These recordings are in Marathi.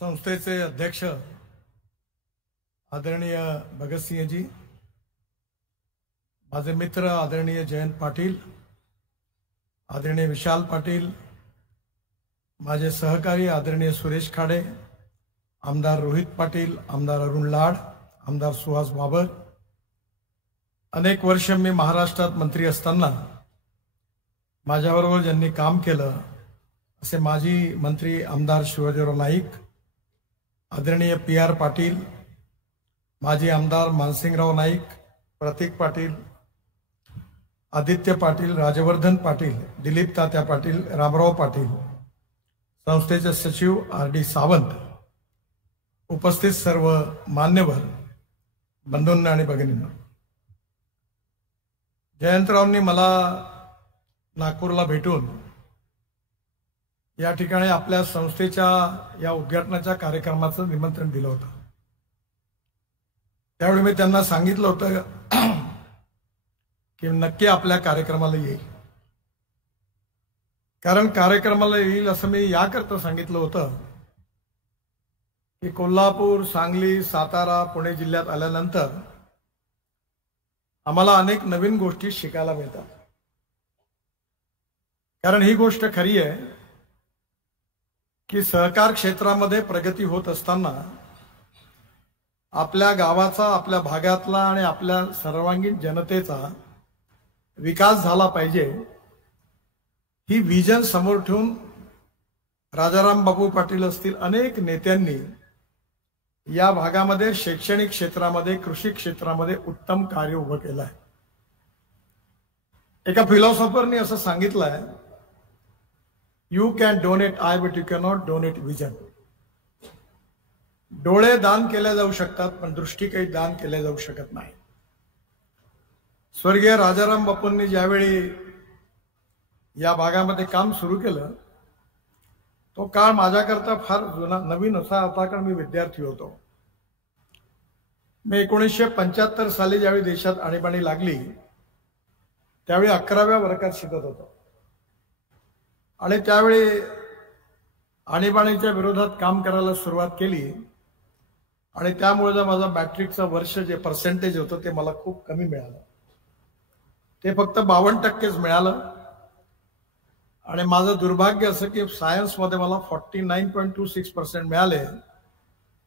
संस्थेचे अध्यक्ष आदरणीय भगतसिंहजी, माझे मित्र आदरणीय जयंत पाटील, आदरणीय विशाल पाटील, माझे सहकारी आदरणीय सुरेश खाडे, आमदार रोहित पाटील, आमदार अरुण लाड, आमदार सुहास बाबर, अनेक वर्ष मी महाराष्ट्रात मंत्री असताना माझ्याबरोबर ज्यांनी काम केलं असे माजी मंत्री आमदार शिवाजीराव नाईक, आदरणीय PR पाटील, माजी आमदार मानसिंगराव नाईक, प्रतीक पाटील, आदित्य पाटील, राजवर्धन पाटील, दिलीप तात्या पाटील, रामराव पाटील, संस्थेचे सचिव RD सावंत, उपस्थित सर्व मान्यवर बंधूंना आणि भगिनींना, जयंतरावांनी मला नागपूरला भेटून या ठिकाणी आपल्या संस्थेच्या या उद्घाटनाच्या कार्यक्रमाचं निमंत्रण दिलं होतं। त्यावेळी मी त्यांना सांगितलं होतं की नक्की आपल्या कार्यक्रमाला येईल, कारण कार्यक्रमाला येईल असं मी याकरता सांगितलं होतं की कोल्हापूर, सांगली, सातारा, पुणे जिल्ह्यात आल्यानंतर आम्हाला अनेक नवीन गोष्टी शिकायला मिळतात। कारण ही गोष्ट खरी आहे की सहकार क्षेत्रामध्ये प्रगती होत असताना आपल्या गावाचा, आपल्या भागातला आणि आपल्या सर्वांगीण जनतेचा विकास झाला पाहिजे, ही विजन समोर ठेवून राजाराम बापू पाटील असतील अनेक नेत्यांनी या भागामध्ये शैक्षणिक क्षेत्रामध्ये, कृषी क्षेत्रामध्ये उत्तम कार्य उभं केलं आहे। एका फिलॉसॉफरनी असं सांगितलंय, you can donate I but you cannot donate vision. डोळे दान केले जाऊ शकतात पण दृष्टी काही दान केले जाऊ शकत नाही। स्वर्गीय राजाराम बापूंनी ज्यावेळी या भागामध्ये काम सुरू केलं तो काळ माझ्याकरता फार जुना नवीन असा होता, कारण मी विद्यार्थी होतो। मी 1975 साली ज्यावेळी देशात आणीबाणी लागली त्यावेळी 11व्या वर्गात शिकत होतो आणि त्यावेळी आणीबाणीच्या विरोधात काम करायला सुरुवात केली आणि त्यामुळे माझा मॅट्रिकचं वर्ष जे पर्सेंटेज होतं ते मला खूप कमी मिळालं, ते फक्त 52% मिळालं। आणि माझं दुर्भाग्य असं की सायन्समध्ये मला 49.26% मिळाले।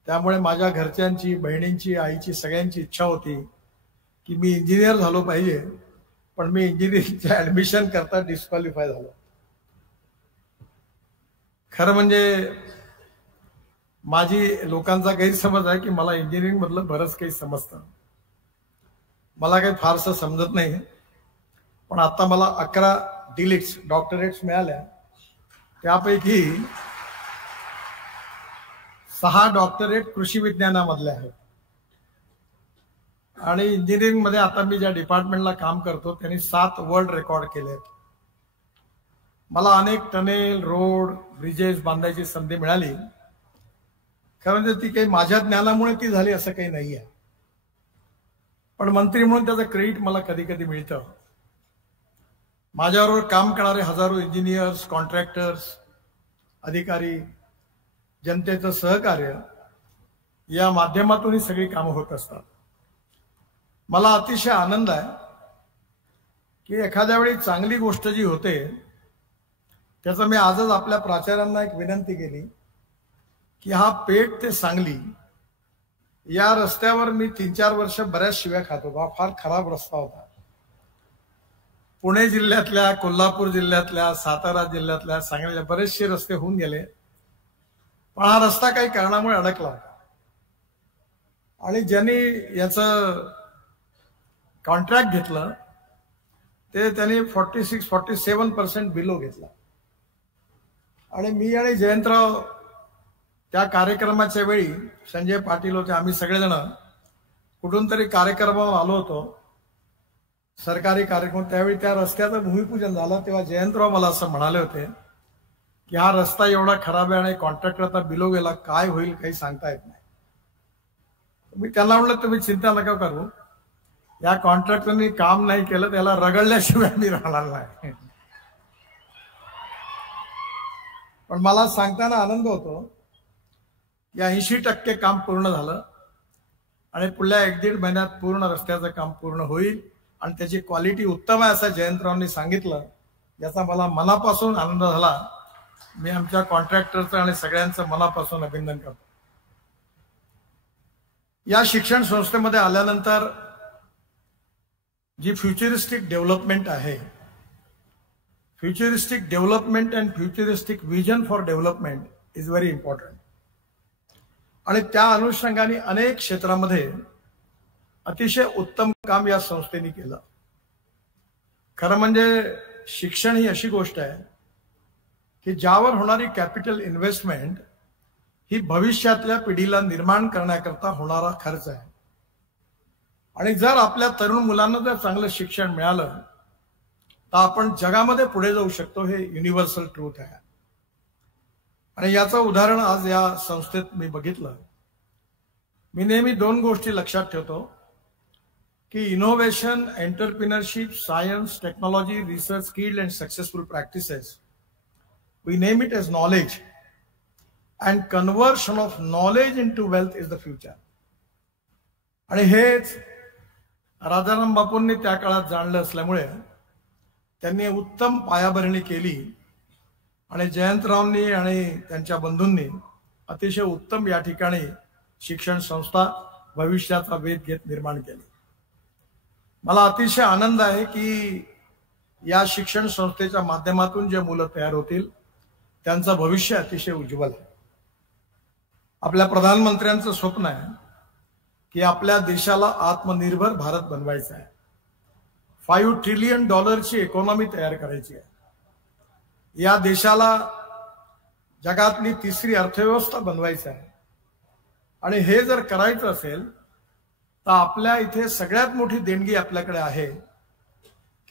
त्यामुळे माझ्या घरच्यांची, बहिणींची, आईची, सगळ्यांची इच्छा होती की मी इंजिनियर झालो पाहिजे, पण मी इंजिनिअरिंगच्या ऍडमिशन करता डिस्क्वालिफाय झालो। खरं म्हणजे माझी लोकांचा गैरसमज आहे की मला इंजिनिअरिंग मधलं बरंच काही समजतं, मला काही फारसं समजत नाही। पण आता मला 11 डिलीट्स डॉक्टरेट्स मिळाल्या, त्यापैकी 6 डॉक्टरेट कृषी विज्ञानामधले आहेत। आणि इंजिनिअरिंग मध्ये आता मी ज्या डिपार्टमेंटला काम करतो त्यांनी 7 वर्ल्ड रेकॉर्ड केले। मला अनेक टनेल, रोड, ब्रिजेस बांधायची संधी मिळाली। खरं म्हणजे ती काही माझ्या ज्ञानामुळे ती झाली असं काही नाही आहे, पण मंत्री म्हणून त्याचं क्रेडिट मला कधी कधी मिळतं। माझ्याबरोबर काम करणारे हजारो इंजिनियर्स, कॉन्ट्रॅक्टर्स, अधिकारी, जनतेचं सहकार्य या माध्यमातून ही सगळी कामं होत असतात। मला अतिशय आनंद आहे की एखाद्या वेळी चांगली गोष्ट जी होते त्याचं मी आजच आपल्या प्राचार्यांना एक विनंती केली की हा पेठ ते सांगली या रस्त्यावर मी 3-4 वर्ष बऱ्याच शिव्या खात होतो। हा फार खराब रस्ता होता। पुणे जिल्ह्यातल्या, कोल्हापूर जिल्ह्यातल्या, सातारा जिल्ह्यातल्या, सांगलीच्या बरेचसे रस्ते होऊन गेले, पण हा रस्ता काही कारणामुळे अडकला होता। आणि ज्यांनी याचं कॉन्ट्रॅक्ट घेतलं ते त्यांनी 46-47% बिलो घेतला। आणि मी आणि जयंतराव त्या कार्यक्रमाच्या वेळी, संजय पाटील होते, आम्ही सगळेजण कुठून तरी कार्यक्रमावर आलो होतो, सरकारी कार्यक्रम। त्यावेळी त्या रस्त्याचं भूमिपूजन झालं तेव्हा जयंतराव मला असं म्हणाले होते की हा रस्ता एवढा खराब आहे आणि कॉन्ट्रॅक्टर आता बिलो गेला, काय होईल काही सांगता येत नाही। मी त्यांना म्हटलं तुम्ही चिंता नका करू, या कॉन्ट्रॅक्टरनी काम नाही केलं त्याला रगडल्याशिवाय मी राहणार नाही। पण मला सांगताना आनंद होतो या 80% काम पूर्ण झालं आणि पुढल्या 1-1.5 महिन्यात पूर्ण रस्त्याचं काम पूर्ण होईल आणि त्याची क्वालिटी उत्तम आहे असं जयंतरावांनी सांगितलं. याचा मला मनापासून आनंद झाला. मी आमच्या कॉन्ट्रॅक्टरचं आणि सगळ्यांचं मनापासून अभिनंदन करतो. या शिक्षण संस्थेमध्ये आल्यानंतर जी फ्युचरिस्टिक डेव्हलपमेंट आहे, futuristic development and futuristic vision for development is very important. आणि त्या अनुषंगाने अनेक क्षेत्रामध्ये अतिशय उत्तम काम या संस्थेने केलं. खरं म्हणजे शिक्षण ही अशी गोष्ट आहे की ज्यावर होणारी कॅपिटल इन्व्हेस्टमेंट ही भविष्यातल्या पिढीला निर्माण करण्याकरता होणारा खर्च आहे. आणि जर आपल्या तरुण मुलांना जर चांगलं शिक्षण मिळालं तर आपण जगामध्ये पुढे जाऊ शकतो. हे युनिव्हर्सल ट्रूथ आहे. आणि याचं उदाहरण आज या संस्थेत मी बघितलं. मी नेहमी 2 गोष्टी लक्षात ठेवतो की innovation, entrepreneurship, science, technology, research, skilled and successful practices, we name it as knowledge, and conversion of knowledge into wealth is the future. आणि हेच राजाराम बापूंनी त्या काळात जाणलं असल्यामुळे त्यांनी उत्तम पायाभरणी केली आणि जयंतरावांनी आणि त्यांच्या बंधूंनी अतिशय उत्तम या ठिकाणी शिक्षण संस्था भविष्याचा वेध घेत निर्माण केली. मला अतिशय आनंद आहे की या शिक्षण संस्थेच्या माध्यमातून जे मुलं तयार होतील त्यांचं भविष्य अतिशय उज्ज्वल आहे. आपल्या प्रधानमंत्र्यांचं स्वप्न आहे की आपल्या देशाला आत्मनिर्भर भारत बनवायचा आहे. $5 ट्रिलियन ची इकॉनॉमी तयार करायची आहे. या देशाला जगातली 3री अर्थव्यवस्था बनवायची आहे. आणि हे जर करायचं असेल तर आपल्या इथे सगळ्यात मोठी देणगी आपल्याकडे आहे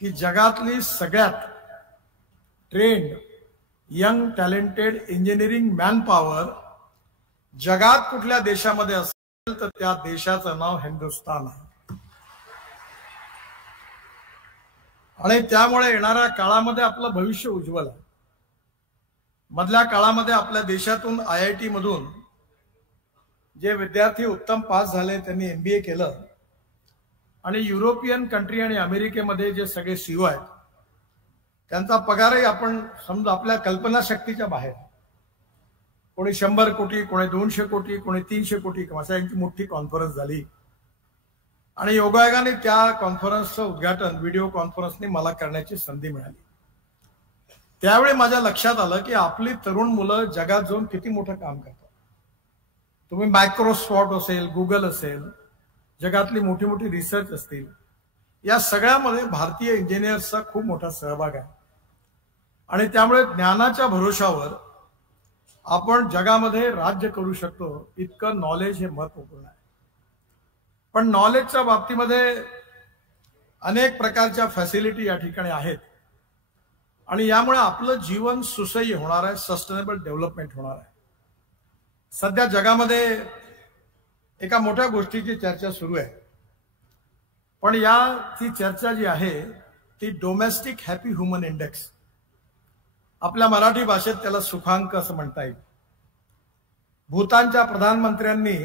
की जगातली सगळ्यात trend, young, talented engineering manpower जगात कुठल्या देशामध्ये असेल तर त्या देशाचं नाव हिंदुस्थान आहे. आणि त्यामुळे येणाऱ्या काळामध्ये आपलं भविष्य उज्ज्वल आहे. मधल्या काळामध्ये आपल्या देशातून IIT मधून जे विद्यार्थी उत्तम पास झाले त्यांनी MBA केलं आणि युरोपियन कंट्री आणि अमेरिकेमध्ये जे सगळे CEO आहेत त्यांचा पगारही आपण समजा आपल्या कल्पनाशक्तीच्या बाहेर. कोणी 100 कोटी, कोणी 200 कोटी, कोणी 300 कोटी अशा यांची मोठी कॉन्फरन्स झाली. आणि योगायोगाने त्या कॉन्फरन्सचं उद्घाटन व्हिडिओ कॉन्फरन्सने मला करण्याची संधी मिळाली. त्यावेळी माझ्या लक्षात आलं की आपली तरुण मुलं जगात जाऊन किती मोठं काम करतात. तुम्ही मायक्रोसॉफ्ट असेल, गुगल असेल, जगातली मोठी मोठी रिसर्च असतील, या सगळ्यामध्ये भारतीय इंजिनियर्सचा खूप मोठा सहभाग आहे. आणि त्यामुळे ज्ञानाच्या भरोशावर आपण जगामध्ये राज्य करू शकतो इतकं नॉलेज हे महत्वपूर्ण आहे. पण नॉलेजच्या बाबतीमध्ये अनेक प्रकारच्या फॅसिलिटी या ठिकाणी आहेत आणि यामुळे आपलं जीवन सुसह्य होणार आहे, सस्टेनेबल डेव्हलपमेंट होणार आहे. सध्या जगामध्ये एका मोठ्या गोष्टीची चर्चा सुरू आहे. पण ती चर्चा जी आहे ती डोमेस्टिक हॅपी ह्युमन इंडेक्स, आपल्या मराठी भाषेत त्याला सुखांक असं म्हणता येईल. भूतानच्या प्रधानमंत्र्यांनी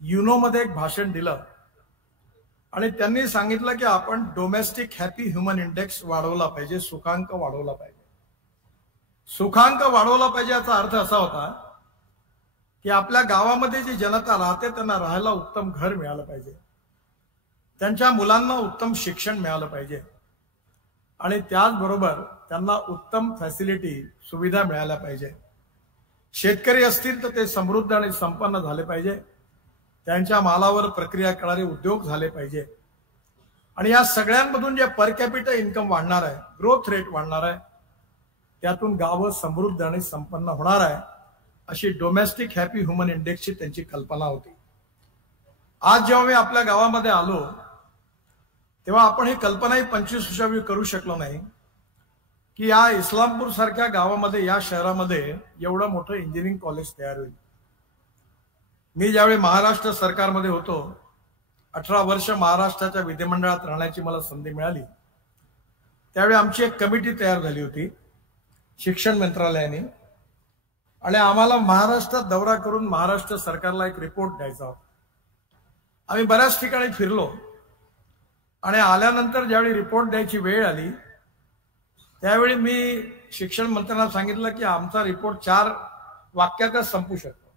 युनोमध्ये एक भाषण दिलं आणि त्यांनी सांगितलं की आपण डोमेस्टिक हॅपी ह्युमन इंडेक्स वाढवला पाहिजे, सुखांक वाढवला पाहिजे. सुखांक वाढवला पाहिजे याचा अर्थ असा होता की आपल्या गावामध्ये जी जनता राहते त्यांना राहायला उत्तम घर मिळालं पाहिजे, त्यांच्या मुलांना उत्तम शिक्षण मिळालं पाहिजे आणि त्याचबरोबर त्यांना उत्तम फॅसिलिटी, सुविधा मिळाल्या पाहिजे. शेतकरी असतील तर ते समृद्ध आणि संपन्न झाले पाहिजे, त्यांच्या मालावर प्रक्रिया करणारे उद्योग झाले पाहिजे. आणि या सगळ्यांमधून जे पर कॅपिटा इन्कम वाढणार आहे, ग्रोथ रेट वाढणार आहे, त्यातून गावं समृद्ध आणि संपन्न होणार आहे, अशी डोमेस्टिक हॅपी ह्युमन इंडेक्सची त्यांची कल्पना होती. आज जेव्हा मी आपल्या गावामध्ये आलो तेव्हा आपण ही कल्पनाही 25 वर्षापूर्वी करू शकलो नाही की या इस्लामपूर सारख्या गावामध्ये, या शहरामध्ये एवढं मोठं इंजिनिअरिंग कॉलेज तयार होईल. मी ज्यावेळी महाराष्ट्र सरकारमध्ये होतो, 18 वर्ष महाराष्ट्राच्या विधिमंडळात राहण्याची मला संधी मिळाली, त्यावेळी आमची एक कमिटी तयार झाली होती शिक्षण मंत्रालयाने आणि आम्हाला महाराष्ट्रात दौरा करून महाराष्ट्र सरकारला एक रिपोर्ट द्यायचा होता. आम्ही बऱ्याच ठिकाणी फिरलो आणि आल्यानंतर ज्यावेळी रिपोर्ट द्यायची वेळ आली त्यावेळी मी शिक्षण मंत्र्यांना सांगितलं की आमचा रिपोर्ट 4 वाक्यातच संपू शकतो.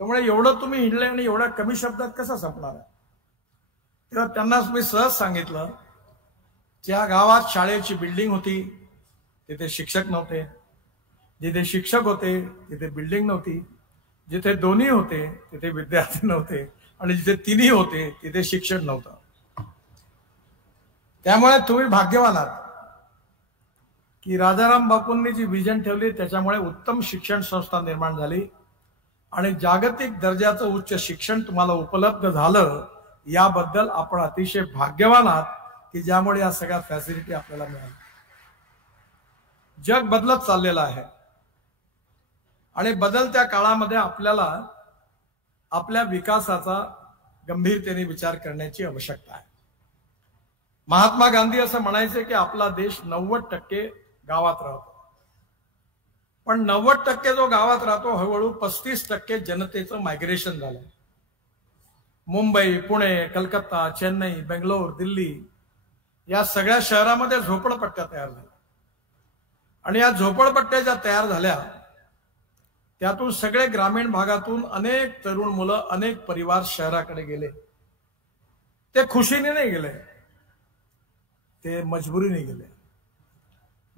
त्यामुळे एवढं तुम्ही हिंडले आणि एवढ्या कमी शब्दात कसा संपणार आहे. तेव्हा त्यांनाच मी सहज सांगितलं, ज्या गावात शाळेची बिल्डिंग होती तिथे शिक्षक नव्हते, जिथे शिक्षक होते तिथे बिल्डिंग नव्हती, जिथे दोन्ही होते तिथे विद्यार्थी नव्हते आणि जिथे तिन्ही होते तिथे शिक्षण नव्हतं. त्यामुळे तुम्ही भाग्यवान आहात की राजाराम बापूंनी जी विजन ठेवली त्याच्यामुळे उत्तम शिक्षण संस्था निर्माण झाली आणि जागतिक दर्जाचं उच्च शिक्षण तुम्हाला उपलब्ध झालं. याबद्दल आपण अतिशय भाग्यवान आहात की ज्यामुळे या सगळ्या फॅसिलिटी आपल्याला मिळाल्या. जग बदलत चाललेलं आहे आणि बदलत्या काळामध्ये आपल्याला आपल्या विकासाचा गंभीरतेने विचार करण्याची आवश्यकता आहे. महात्मा गांधी असं म्हणायचे की आपला देश 90% गावात राहतो, पण 90% जो गावात राहतो हळूहळू 35% जनतेचं मायग्रेशन झालं. मुंबई, पुणे, कलकत्ता, चेन्नई, बेंगलोर, दिल्ली या सगळ्या शहरामध्ये झोपडपट्ट्या तयार झाल्या आणि या झोपडपट्ट्या ज्या तयार झाल्या त्यातून सगळे ग्रामीण भागातून अनेक तरुण मुलं, अनेक परिवार शहराकडे गेले. ते खुशीने नाही गेले, ते मजबुरीने गेले.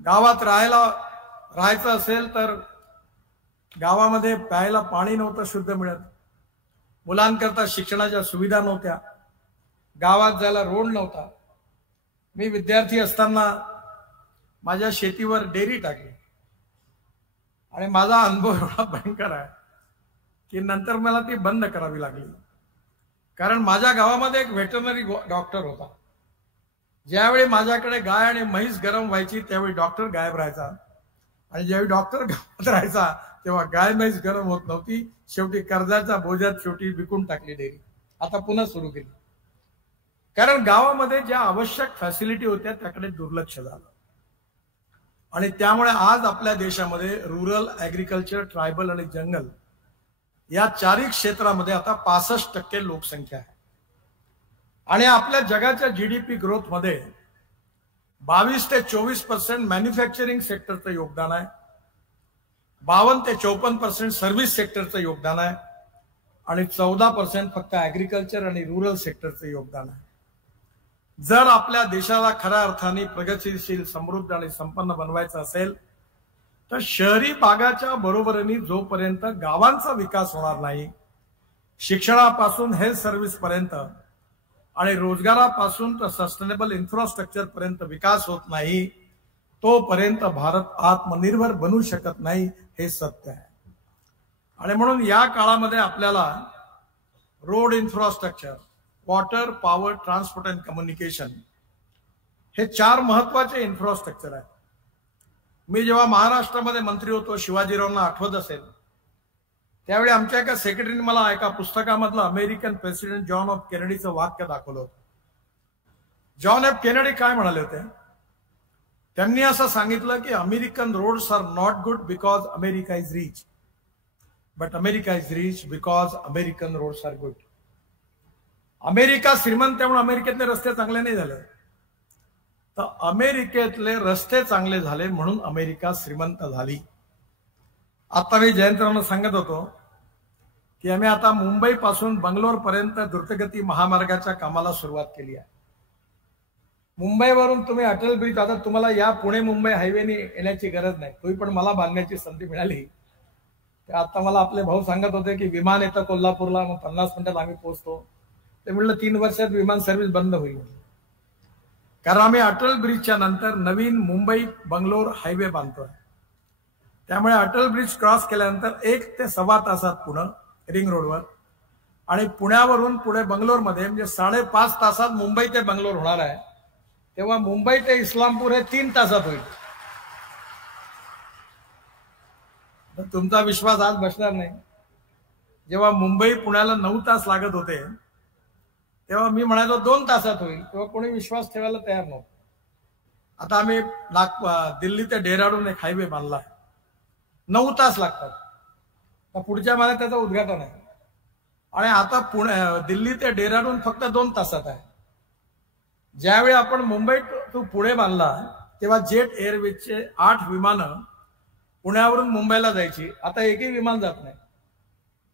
गावात राहायचं असेल तर गावामध्ये प्यायला पाणी नव्हतं शुद्ध मिळत, मुलांकरता शिक्षणाच्या सुविधा नव्हत्या, गावात जायला रोड नव्हता. मी विद्यार्थी असताना माझ्या शेतीवर डेअरी टाकली आणि माझा अनुभव एवढा भयंकर आहे की नंतर मला ती बंद करावी लागली. कारण माझ्या गावामध्ये एक व्हेटरनरी डॉक्टर होता. ज्यावेळी माझ्याकडे गाय आणि म्हैस गरम व्हायची त्यावेळी डॉक्टर गायब राहायचा आणि ज्यावेळी डॉक्टर गावात राहायचा तेव्हा गाय म्हैस गरम होत नव्हती. शेवटी कर्जाच्या बोजात शेवटी विकून टाकली डेअरी. आता पुन्हा सुरू केली कारण गावामध्ये ज्या आवश्यक फॅसिलिटी होत्या त्याकडे दुर्लक्ष झालं आणि त्यामुळे आज आपल्या देशामध्ये रुरल, ऍग्रिकल्चर, ट्रायबल आणि जंगल या 4 क्षेत्रामध्ये आता 65% लोकसंख्या आहे आणि आपल्या जगाच्या जीडीपी ग्रोथ मध्ये 22 ते 24% मॅन्युफॅक्चरिंग सेक्टरचं योगदान आहे, 52 ते 54% सर्व्हिस सेक्टरचं योगदान आहे आणि 14% फक्त ऍग्रिकल्चर आणि रुरल सेक्टरचं योगदान आहे. जर आपल्या देशाला खऱ्या अर्थाने प्रगतिशील, समृद्ध आणि संपन्न बनवायचं असेल तर शहरी भागाच्या बरोबरीने जोपर्यंत गावांचा विकास होणार नाही, शिक्षणापासून हेल्थ सर्व्हिस पर्यंत आणि रोजगारापासून तर सस्टेनेबल इन्फ्रास्ट्रक्चर पर्यंत विकास होत नाही, तोपर्यंत भारत आत्मनिर्भर बनू शकत नाही, हे सत्य आहे. आणि म्हणून या काळामध्ये आपल्याला road infrastructure, water, power, transport and communication हे 4 महत्वाचे इन्फ्रास्ट्रक्चर आहेत. मी जेव्हा महाराष्ट्रामध्ये मंत्री होतो, शिवाजीरावांना आठवत असेल, त्यावेळी आमच्या एका सेक्रेटरीने मला एका पुस्तकामधलं अमेरिकन प्रेसिडेंट जॉन एफ केनेडीचं वाक्य दाखवलं होतं. जॉन एफ केनेडी काय म्हणाले होते? त्यांनी असं सांगितलं की American roads are not good because America is rich, but America is rich because American roads are good. America श्रीमंत त्यामुळे अमेरिकेतले रस्ते चांगले नाही झाले, तर अमेरिकेतले रस्ते चांगले झाले म्हणून अमेरिका श्रीमंत झाली. आता मी जयंतरावांना सांगत होतो की आम्ही आता मुंबई पासून बंगलोर पर्यंत द्रुतगती महामार्गाच्या कामाला सुरुवात केली आहे. मुंबईवरून तुम्ही अटल ब्रिज, आता तुम्हाला या पुणे मुंबई हायवेने येण्याची गरज नाही, तुम्ही पण मला बांधण्याची संधी मिळाली. आता मला आपले भाऊ सांगत होते की विमान येतं कोल्हापूरला, मग 50 मिनिटात आम्ही पोहोचतो. ते म्हटलं 3 वर्षात विमान सर्व्हिस बंद होईल, कारण आम्ही अटल ब्रिजच्या नंतर नवीन मुंबई बंगलोर हायवे बांधतोय. त्यामुळे अटल ब्रिज क्रॉस केल्यानंतर 1 ते सव्वा तासात पुणे रिंग रोडवर आणि पुण्यावरून पुढे बंगलोरमध्ये म्हणजे 5.5 तासात मुंबई ते बंगलोर होणार आहे. तेव्हा मुंबई ते इस्लामपूर हे 3 तासात होईल. तुमचा विश्वास आज बसणार नाही. जेव्हा मुंबई पुण्याला 9 तास लागत होते तेव्हा मी म्हणालो 2 तासात होईल, तेव्हा कोणी विश्वास ठेवायला तयार नव्हतं. आता आम्ही दिल्ली ते डेहराडून एक हायवे बांधला, 9 तास लागतात. पुढच्या महिन्यात त्याचं उद्घाटन आहे. आणि आता दिल्ली ते डेहराडून फक्त 2 तासात आहे. ज्यावेळी आपण मुंबई टू पुणे बांधला तेव्हा जेट एअरवेजचे 8 विमानं पुण्यावरून मुंबईला जायची. आता एकही विमान जात नाही.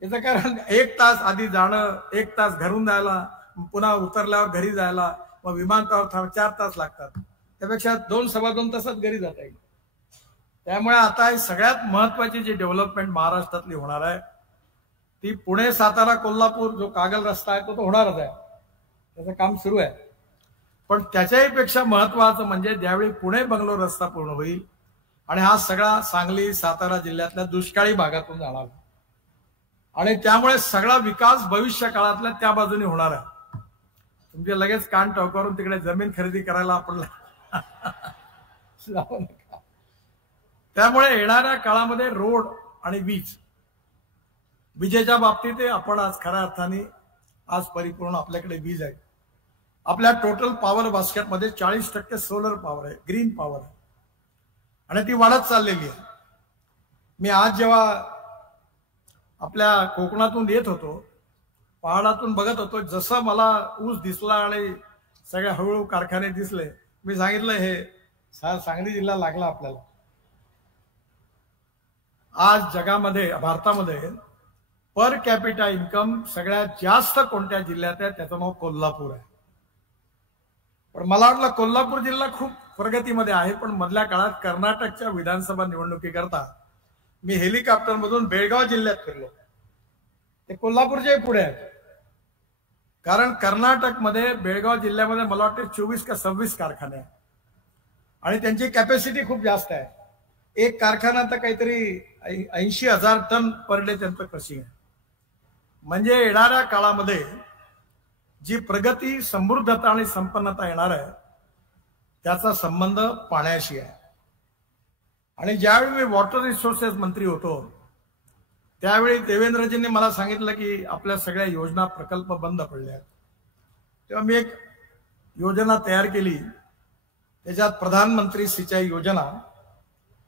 याचं कारण 1 तास आधी जाणं, 1 तास घरून जायला, पुन्हा उतरल्यावर घरी जायला, मग विमानतळावर 4 तास लागतात. त्यापेक्षा 2-2.25 तासात घरी जाता येईल. त्यामुळे आता सगळ्यात महत्वाची जी डेव्हलपमेंट महाराष्ट्रातली होणार आहे ती पुणे सातारा कोल्हापूर जो कागल रस्ता आहे तो होणारच आहे. त्याचं काम सुरू आहे. पण त्याच्याही पेक्षा महत्वाचं म्हणजे ज्यावेळी पुणे बंगलोर रस्ता पूर्ण होईल आणि हा सगळा सांगली सातारा जिल्ह्यातल्या दुष्काळी भागातून जाणार आणि त्यामुळे सगळा विकास भविष्य काळातल्या त्या बाजूने होणार आहे. तुमचे लगेच कान टवकारून तिकडे जमीन खरेदी करायला आपण जाऊ नका. त्यामुळे येणाऱ्या काळामध्ये रोड आणि विजेच्या बाबतीत आपण आज खऱ्या अर्थाने आज परिपूर्ण आपल्याकडे वीज आहे. आपल्या टोटल पॉवर बास्केटमध्ये 40% सोलर पॉवर आहे, ग्रीन पॉवर आहे आणि ती वाढत चाललेली आहे. मी आज जेव्हा आपल्या कोकणातून येत होतो, पहाडातून बघत होतो, जसं मला ऊस दिसला आणि सगळे हळूहळू कारखाने दिसले, मी सांगितलं हे सांगली जिल्हा लागला आपल्याला. आज जगामध्ये भारतामध्ये पर कॅपिटा इन्कम सगळ्यात जास्त कोणत्या जिल्ह्यात आहे त्याचं नाव कोल्हापूर आहे. पण मला वाटलं कोल्हापूर जिल्हा खूप प्रगतीमध्ये आहे. पण मधल्या काळात कर्नाटकच्या विधानसभा निवडणुकीकरता मी हेलिकॉप्टरमधून बेळगाव जिल्ह्यात फिरलो. ते कोल्हापूरच्या पुढे आहे. कारण कर्नाटकमध्ये बेळगाव जिल्ह्यामध्ये मला वाटतं 24 का 26 कारखाने आहेत आणि त्यांची कॅपॅसिटी खूप जास्त आहे. एक कारखाना तर काहीतरी 80,000 टन पर डे त्यांचं क्रशिंग आहे. म्हणजे येणाऱ्या काळामध्ये जी प्रगती, समृद्धता आणि संपन्नता येणार आहे त्याचा संबंध पाण्याशी आहे. आणि ज्यावेळी मी वॉटर रिसोर्सेस मंत्री होतो त्यावेळी देवेंद्रजींनी मला सांगितलं की आपल्या सगळ्या योजना प्रकल्प बंद पडले आहेत. तेव्हा मी एक योजना तयार केली, त्याच्यात प्रधानमंत्री सिंचाई योजना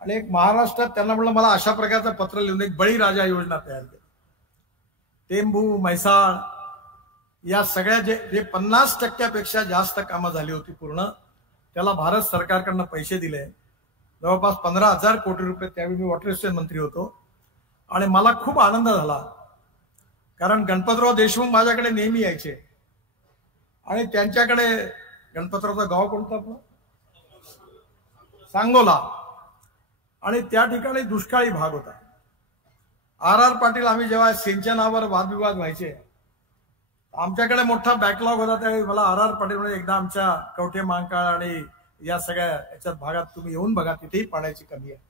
आणि एक महाराष्ट्रात त्यांना म्हटलं मला अशा प्रकारचं पत्र लिहून एक बळीराजा योजना तयार केली. टेंभू, म्हैसाळ या सगळ्या जे 50% जास्त कामं झाली होती पूर्ण, त्याला भारत सरकारकडनं पैसे दिले, जवळपास 15,000 कोटी रुपये. त्यावेळी मी वॉटर रिसोर्सेस मंत्री होतो आणि मला खूप आनंद झाला. कारण गणपतराव देशमुख माझ्याकडे नेहमी यायचे आणि त्यांच्याकडे गणपतरावचं गाव कोणतं आपलं? सांगोला. आणि त्या ठिकाणी दुष्काळी भाग होता. आर पाटील आम्ही जेव्हा सिंचनावर वादविवाद व्हायचे, आमच्याकडे मोठा बॅकलॉग होता. त्यावेळी मला आर पाटील म्हणजे एकदा आमच्या कवठे महांकाळ आणि या सगळ्या याच्यात भागात तुम्ही येऊन बघा, तिथेही पाण्याची कमी आहे.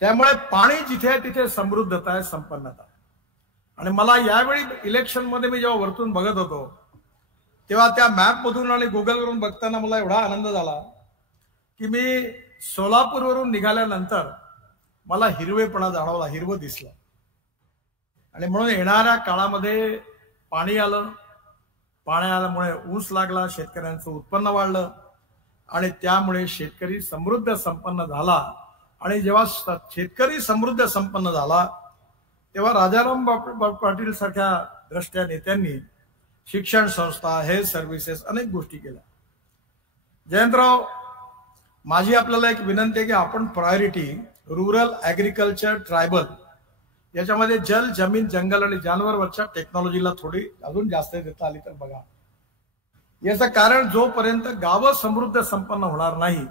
त्यामुळे पाणी जिथे आहे तिथे समृद्धता आहे, संपन्नता आहे. आणि मला यावेळी इलेक्शनमध्ये मी जेव्हा वरतून बघत होतो तेव्हा त्या मॅपमधून आणि गुगलवरून बघताना मला एवढा आनंद झाला की मी सोलापूरवरून निघाल्यानंतर मला हिरवेपणा जाणवला, हिरवं दिसलं. आणि म्हणून येणाऱ्या काळामध्ये पाणी आलं, पाणी आल्यामुळे ऊस लागला, शेतकऱ्यांचं उत्पन्न वाढलं आणि त्यामुळे शेतकरी समृद्ध संपन्न झाला. आणि जेव्हा शेतकरी समृद्ध संपन्न झाला तेव्हा राजाराम पाटील सारख्या द्रष्ट्या नेत्यांनी शिक्षण संस्था, हेल्थ सर्व्हिसेस अनेक गोष्टी केल्या. जयंतराव, माझी आपल्याला एक विनंती आहे की आपण प्रायोरिटी रुरल, ऍग्रिकल्चर, ट्रायबल याच्यामध्ये जल, जमीन, जंगल आणि जानवरवरच्या टेक्नॉलॉजीला थोडी अजून जास्त देता आली तर बघा. याचं कारण जोपर्यंत गावं समृद्ध संपन्न होणार नाही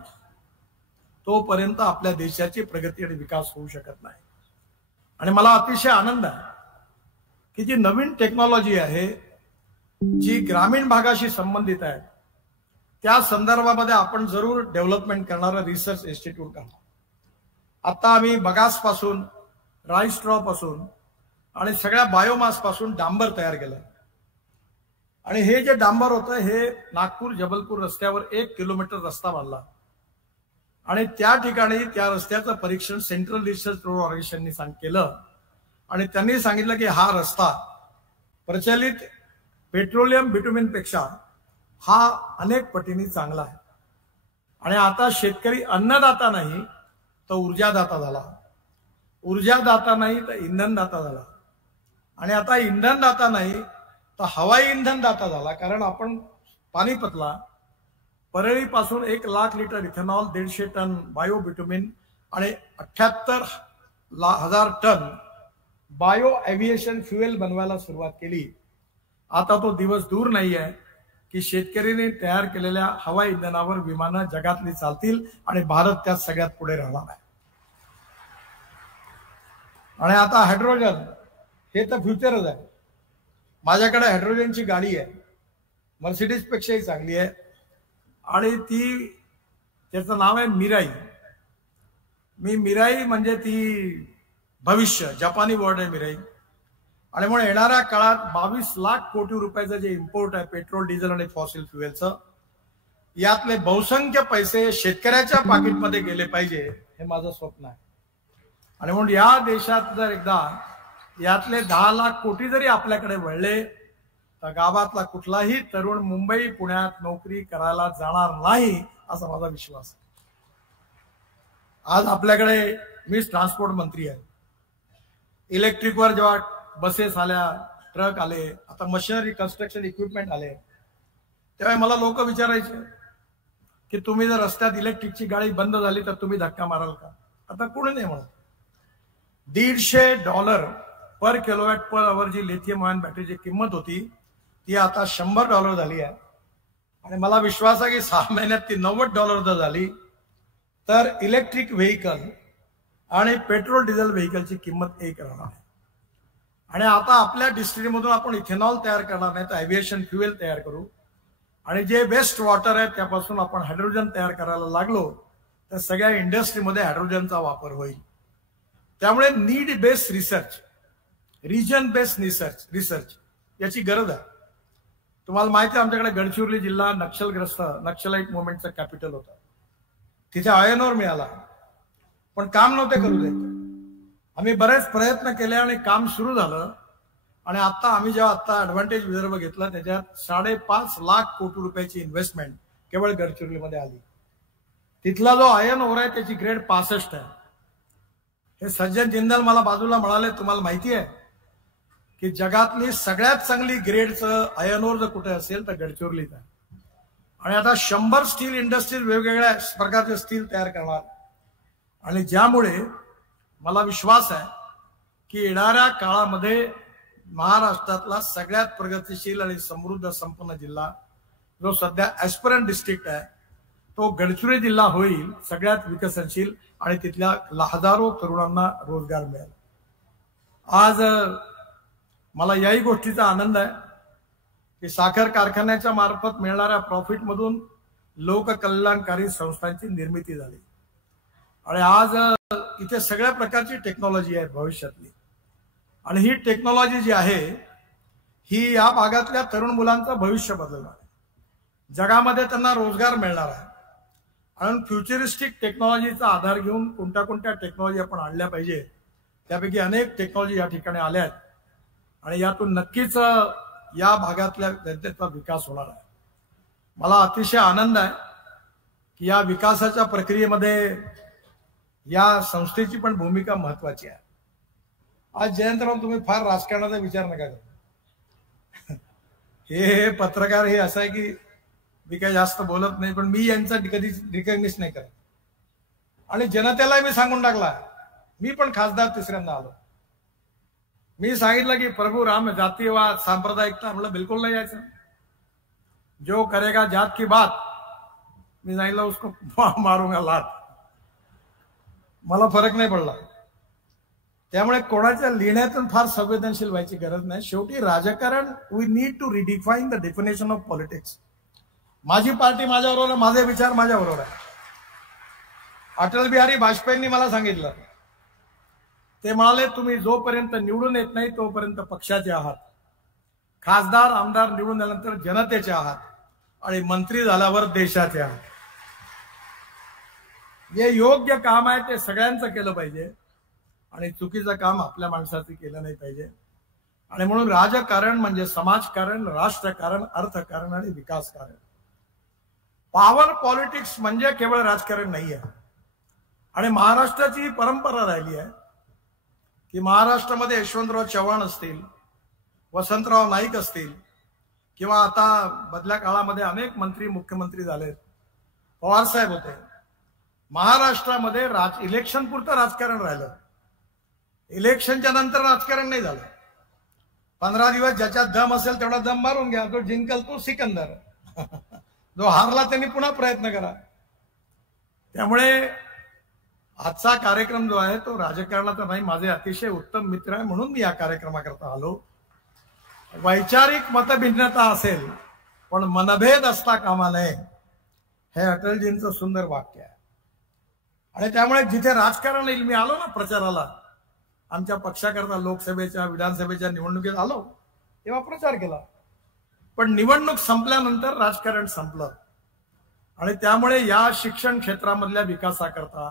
तोपर्यंत आपल्या देशाची प्रगती आणि विकास होऊ शकत नाही. आणि मला अतिशय आनंद आहे की जी नवीन टेक्नॉलॉजी आहे जी ग्रामीण भागाशी संबंधित आहे त्या संदर्भामध्ये आपण जरूर डेव्हलपमेंट करणारं रिसर्च इन्स्टिट्यूट करा. आता आम्ही बगास पासून, राईस स्ट्रॉ पासून आणि सगळ्या बायोमास पासून डांबर तयार केलं. आणि हे जे डांबर होतं हे नागपूर जबलपूर रस्त्यावर 1 किलोमीटर रस्ता बांधला आणि त्या ठिकाणी त्या रस्त्याचं परीक्षण सेंट्रल रिसर्च ऑर्गनायझेशननी केलं आणि त्यांनी सांगितलं की हा रस्ता प्रचलित पेट्रोलियम बिटुमिन पेक्षा हा अनेक पटीने चांगला आहे. आणि आता शेतकरी अन्नदाता नाही तर ऊर्जादाता झाला. ऊर्जादाता नाही तर इंधनदाता झाला, आणि आता इंधनदाता नाही तर हवाई इंधनदाता झाला. कारण आपण पानिपतला परळीपासून 1,00,000 लिटर इथेनॉल, 150 टन बायोबिट्युमिन आणि 78,000 टन बायो एव्हिएशन फ्युएल बनवायला सुरुवात केली. आता तो दिवस दूर नाही आहे की शेतकऱ्यांनी तयार केलेल्या हवाई इंधनावर विमानं जगातली चालतील आणि भारत त्यात सगळ्यात पुढे राहणार आहे. आणि आता हायड्रोजन हे तर फ्युचरच आहे. माझ्याकडे हायड्रोजनची गाडी आहे, मर्सिडीज पेक्षाही चांगली आहे, आणि त्याचं नाव आहे मिराई. मिराई म्हणजे ती भविष्य, जपानी वर्ड आहे मिराई. आणि म्हणून येणाऱ्या काळात 22 लाख कोटी रुपयाचं जे इम्पोर्ट आहे पेट्रोल, डिझेल आणि फॉसिल फ्युएलचं, यातले बहुसंख्य पैसे शेतकऱ्याच्या पाकिटमध्ये गेले पाहिजे, हे माझं स्वप्न आहे. आणि म्हणून या देशात जर एकदा यातले 10 लाख कोटी जरी आपल्याकडे वळले तर गावातला कुठलाही तरुण मुंबई पुण्यात नोकरी करायला जाणार नाही, असा माझा विश्वास आहे. आज आपल्याकडे मीच ट्रान्सपोर्ट मंत्री आहे. इलेक्ट्रिकवर जेव्हा बसेस आल्या, ट्रक आले, आता मशिनरी कन्स्ट्रक्शन इक्विपमेंट आले, तेव्हा मला लोक विचारायचे की तुम्ही जर रस्त्यात इलेक्ट्रिकची गाडी बंद झाली तर तुम्ही धक्का माराल का? आता कोणी नाही म्हणत. $150 पर किलोवॅट पर अवर जी लिथियम आयन बॅटरीची किंमत होती ती आता $100 झाली आहे. आणि मला विश्वास आहे की 6 महिन्यात ती $90 जर झाली तर इलेक्ट्रिक व्हेकल आणि पेट्रोल डिझेल व्हेकलची किंमत एक राहणार आहे. आणि आता आपल्या डिस्टिलरीमधून आपण इथेनॉल तयार करणार नाही तर एव्हिएशन फ्युएल तयार करू, आणि जे वेस्ट वॉटर आहे त्यापासून आपण हायड्रोजन तयार करायला लागलो तर सगळ्या इंडस्ट्रीमध्ये हायड्रोजनचा वापर होईल. त्यामुळे need based research, region based research याची गरज आहे. तुम्हाला माहिती आहे आमच्याकडे गडचिरोली जिल्हा नक्षलग्रस्त, नक्षलाइट मुवमेंटचं कॅपिटल होतं. तिथे आयर्न ओर मिळाला, पण काम नव्हते करू देत. आम्ही बरेच प्रयत्न केले आणि काम सुरू झालं. आणि आम्ही जेव्हा ऍडव्हान्टेज विदर्भ घेतला त्याच्यात 5.5 लाख कोटी रुपयाची इन्व्हेस्टमेंट केवळ गडचिरोलीमध्ये आली. तिथला जो आयर्न ओर आहे त्याची ग्रेड 65 आहे. हे सज्जन जिंदाल मला बाजूला म्हणाले, तुम्हाला माहिती आहे की जगातली सगळ्यात चांगली ग्रेडचं आयर्न ओर जर कुठे असेल तर गडचिरोलीत आहे. आणि आता 100 स्टील इंडस्ट्रीज वेगवेगळ्या प्रकारचे स्टील तयार करणार. आणि ज्यामुळे मला विश्वास आहे की येणाऱ्या काळामध्ये महाराष्ट्रातला सगळ्यात प्रगतिशील आणि समृद्ध संपन्न जिल्हा जो सध्या ऍस्पिरंट डिस्ट्रिक्ट आहे तो गडचिरोली जिल्हा होईल, सगळ्यात विकसनशील, आणि तिथल्या हजारो तरुणांना रोजगार मिळेल. आज मला याही गोष्टीचा आनंद आहे की साखर कारखान्याच्या मार्फत मिळणाऱ्या प्रॉफिटमधून लोककल्याणकारी संस्थांची निर्मिती झाली. आणि आज इथे सगळ्या प्रकारची टेक्नॉलॉजी आहे भविष्यातली. आणि ही टेक्नॉलॉजी जी आहे ही या भागातल्या तरुण मुलांचं भविष्य बदलणार आहे. जगामध्ये त्यांना रोजगार मिळणार आहे. आणि फ्युचरिस्टिक टेक्नॉलॉजीचा आधार घेऊन कोणत्या कोणत्या टेक्नॉलॉजी आपण आणल्या पाहिजे, त्यापैकी अनेक टेक्नॉलॉजी या ठिकाणी आल्या आहेत. आणि यातून नक्कीच या भागातल्या जनतेचा विकास होणार आहे. मला अतिशय आनंद आहे की या विकासाच्या प्रक्रियेमध्ये या संस्थेची पण भूमिका महत्वाची आहे. आज जयंतराव तुम्ही फार राजकारणाचा विचार नका करू. हे पत्रकार हे असं आहे की मी काही जास्त बोलत नाही, पण मी यांचा कधीच रिकग्निश नाही करत. आणि जनतेला मी सांगून टाकला, मी पण खासदार तिसऱ्यांदा आलो. मी सांगितलं की प्रभू राम जातीयवाद सांप्रदायिकता म्हणलं बिलकुल नाही यायचं. जो करेगा जात की बात, मी सांगितलं उसको मारूंगा लात. मला फरक नाही पडला. त्यामुळे कोणाच्या लिहिण्यातून फार संवेदनशील व्हायची गरज नाही. शेवटी राजकारण, we need to redefine the definition of politics. माझी पार्टी माझ्याबरोबर आहे, माझे विचार माझ्याबरोबर आहे. अटल बिहारी वाजपेयींनी मला सांगितलं, ते म्हणाले तुम्ही जोपर्यंत निवडून येत नाही तोपर्यंत पक्षाचे आहात, खासदार आमदार निवडून आल्यानंतर जनतेचे आहात, आणि मंत्री झाल्यावर देशाचे आहात. जे योग्य काम आहे ते सगळ्यांचं केलं पाहिजे आणि चुकीचं काम आपल्या माणसाचं केलं नाही पाहिजे. आणि म्हणून राजकारण म्हणजे समाजकारण, राष्ट्रकारण, अर्थकारण आणि विकासकारण. पॉवर पॉलिटिक्स म्हणजे केवळ राजकारण नाही आहे. आणि महाराष्ट्राची परंपरा राहिली आहे की महाराष्ट्रामध्ये यशवंतराव चव्हाण असतील, वसंतराव नाईक असतील, किंवा आता बदल्या काळामध्ये अनेक मंत्री मुख्यमंत्री झालेत, पवार साहेब होते, महाराष्ट्रामध्ये इलेक्शन पुरतं राजकारण राहिलं. इलेक्शनच्या नंतर राजकारण नाही झालं. 15 दिवस ज्याच्यात दम असेल तेवढा दम मारून घ्या, तो जिंकल तो सिकंदर, जो हारला त्यांनी पुन्हा प्रयत्न करा. त्यामुळे आजचा कार्यक्रम जो आहे तो राजकारणाचा नाही, माझे अतिशय उत्तम मित्र आहे म्हणून मी या कार्यक्रमाकरता आलो. वैचारिक मतभिन्नता असेल पण मनभेद असता कामा नये, हे अटलजींचं सुंदर वाक्य आहे. आणि त्यामुळे जिथे राजकारण येईल, मी आलो ना प्रचाराला, आमच्या पक्षाकरता लोकसभेच्या विधानसभेच्या निवडणुकीत आलो तेव्हा प्रचार केला, पण निवडणूक संपल्यानंतर राजकारण संपलं. आणि त्यामुळे या शिक्षण क्षेत्रामधल्या विकासाकरता,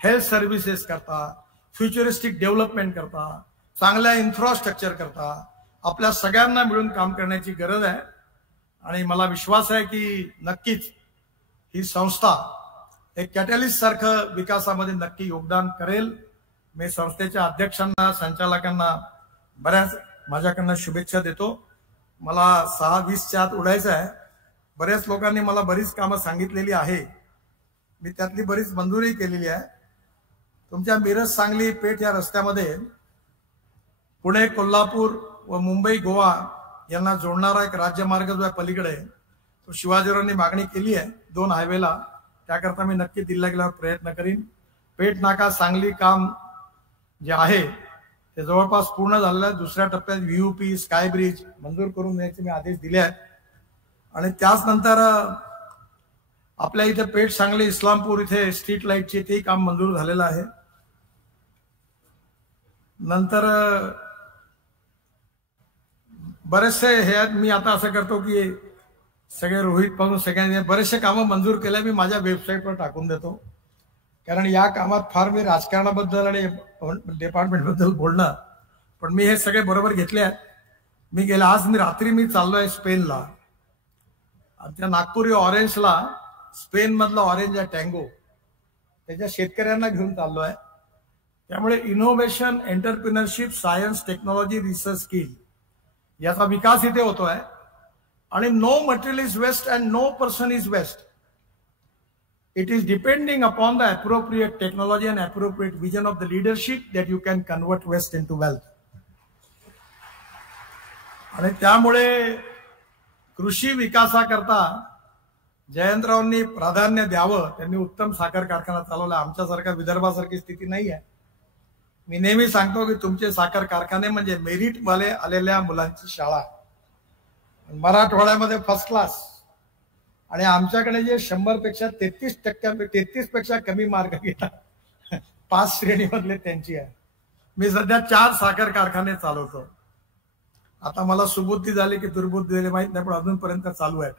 हेल्थ सर्व्हिसेस करता, फ्युचरिस्टिक डेव्हलपमेंट करता, चांगल्या इन्फ्रास्ट्रक्चर करता आपल्या सगळ्यांना मिळून काम करण्याची गरज आहे. आणि मला विश्वास आहे की नक्कीच ही संस्था एक कॅटलिस्ट सारखं विकासामध्ये नक्की योगदान करेल. मी संस्थेच्या अध्यक्षांना, संचालकांना बऱ्याच माझ्याकडनं शुभेच्छा देतो. मला 6:20च्या आत उडायचं आहे. बऱ्याच लोकांनी मला बरीच कामं सांगितलेली आहे, मी त्यातली बरीच मंजुरी केलेली आहे. तुमच्या मिरज, सांगली, पेठ या रस्त्यामध्ये पुणे, कोल्हापूर व मुंबई, गोवा यांना जोडणारा एक राज्यमार्ग जो आहे पलीकडे, तो शिवाजीरावांनी मागणी केली आहे 2 हायवेला. त्याकरता मी नक्की दिल्लीला गेल्यावर प्रयत्न करीन. पेठ नाका सांगली काम जे आहे ते जवळपास पूर्ण झालेलं आहे. दुसऱ्या टप्प्यात व्हीयूपी, स्काय ब्रिज मंजूर करून द्यायचे मी आदेश दिले आहेत. आणि त्याच नंतर आपल्या इथे पेठ, सांगली, इस्लामपूर इथे स्ट्रीट लाईटचे तेही काम मंजूर झालेलं आहे. नंतर बरेचसे हे आहेत. मी आता असं करतो की सगळे रोहित पाहून सगळ्यांनी बरेचसे कामं मंजूर केल्या मी माझ्या वेबसाईटवर टाकून देतो, कारण या कामात फार मी राजकारणाबद्दल आणि डिपार्टमेंटबद्दल बोलणं, पण मी हे सगळे बरोबर घेतले आहेत. मी आज रात्री मी चाललोय स्पेनला. आमच्या नागपूर ऑरेंजला, स्पेन मधला ऑरेंज आहे टँगो, त्याच्या शेतकऱ्यांना घेऊन चाललोय. त्यामुळे innovation, entrepreneurship, science, technology, research, skill याचा विकास इथे होतोय. आणि no material is waste and no person is waste. It is depending upon the appropriate technology and appropriate vision of the leadership that you can convert waste into wealth. आणि त्यामुळे कृषी विकासाकरता जयंतरावांनी प्राधान्य द्यावं. त्यांनी उत्तम साखर कारखाना चालवला. आमच्यासारख्या विदर्भासारखी स्थिती नाही आहे. मी नेहमी सांगतो की तुमचे साखर कारखाने म्हणजे मेरिट वाले आलेल्या मुलांची शाळा. मराठवाड्यामध्ये फर्स्ट क्लास. आणि आमच्याकडे जे 100पेक्षा 33 पेक्षा कमी मार्क घेतात 5 श्रेणीमधले त्यांची आहे. मी सध्या 4 साखर कारखाने चालवतो. आता मला सुबुद्धी झाली की दुर्बुद्धी झाली माहित नाही, पण अजूनपर्यंत चालू आहेत.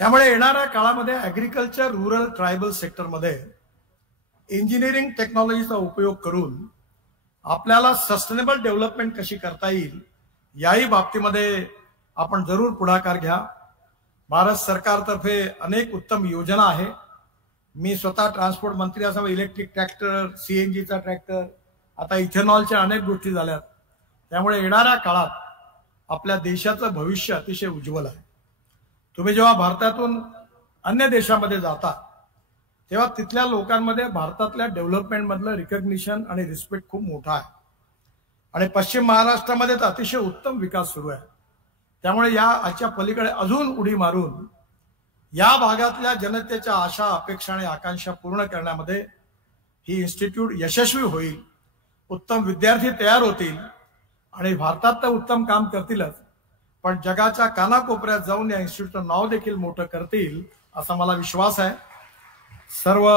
त्यामुळे येणाऱ्या काळामध्ये ऍग्रिकल्चर, रुरल, ट्रायबल सेक्टरमध्ये इंजिनिअरिंग टेक्नॉलॉजीचा उपयोग करून आपल्याला सस्टेनेबल डेव्हलपमेंट कशी करता येईल याही बाबतीमध्ये आपण जरूर पुढाकार घ्या. भारत सरकारतर्फे अनेक उत्तम योजना आहे. मी स्वतः ट्रान्सपोर्ट मंत्री असावं, इलेक्ट्रिक ट्रॅक्टर, सीएनजीचा ट्रॅक्टर, आता इथेनॉलच्या अनेक गोष्टी झाल्यात. त्यामुळे येणाऱ्या काळात आपल्या देशाचं भविष्य अतिशय उज्ज्वल आहे. तुम्ही जेव्हा भारतातून अन्य देशामध्ये जाता तेव्हा तिथल्या लोकांमध्ये भारतातल्या डेव्हलपमेंट मधलं रिकग्निशन आणि रिस्पेक्ट खूप मोठा आहे. आणि पश्चिम महाराष्ट्रामध्ये तर अतिशय उत्तम विकास सुरू आहे. त्यामुळे या आजच्या पलीकडे अजून उडी मारून या भागातल्या जनतेच्या आशा, अपेक्षा आणि आकांक्षा पूर्ण करण्यामध्ये ही इन्स्टिट्यूट यशस्वी होईल. उत्तम विद्यार्थी तयार होतील आणि भारतात तर उत्तम काम करतीलच, पण जगाच्या कानाकोपऱ्यात जाऊन या इन्स्टिट्यूटचं नाव देखील मोठं करतील असा मला विश्वास आहे. सर्व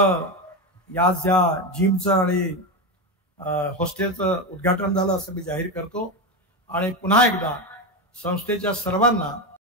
या ज्या जिमचं आणि हॉस्टेलचं उद्घाटन झालं असं मी जाहीर करतो. आणि पुन्हा एकदा संस्थेच्या सर्वांना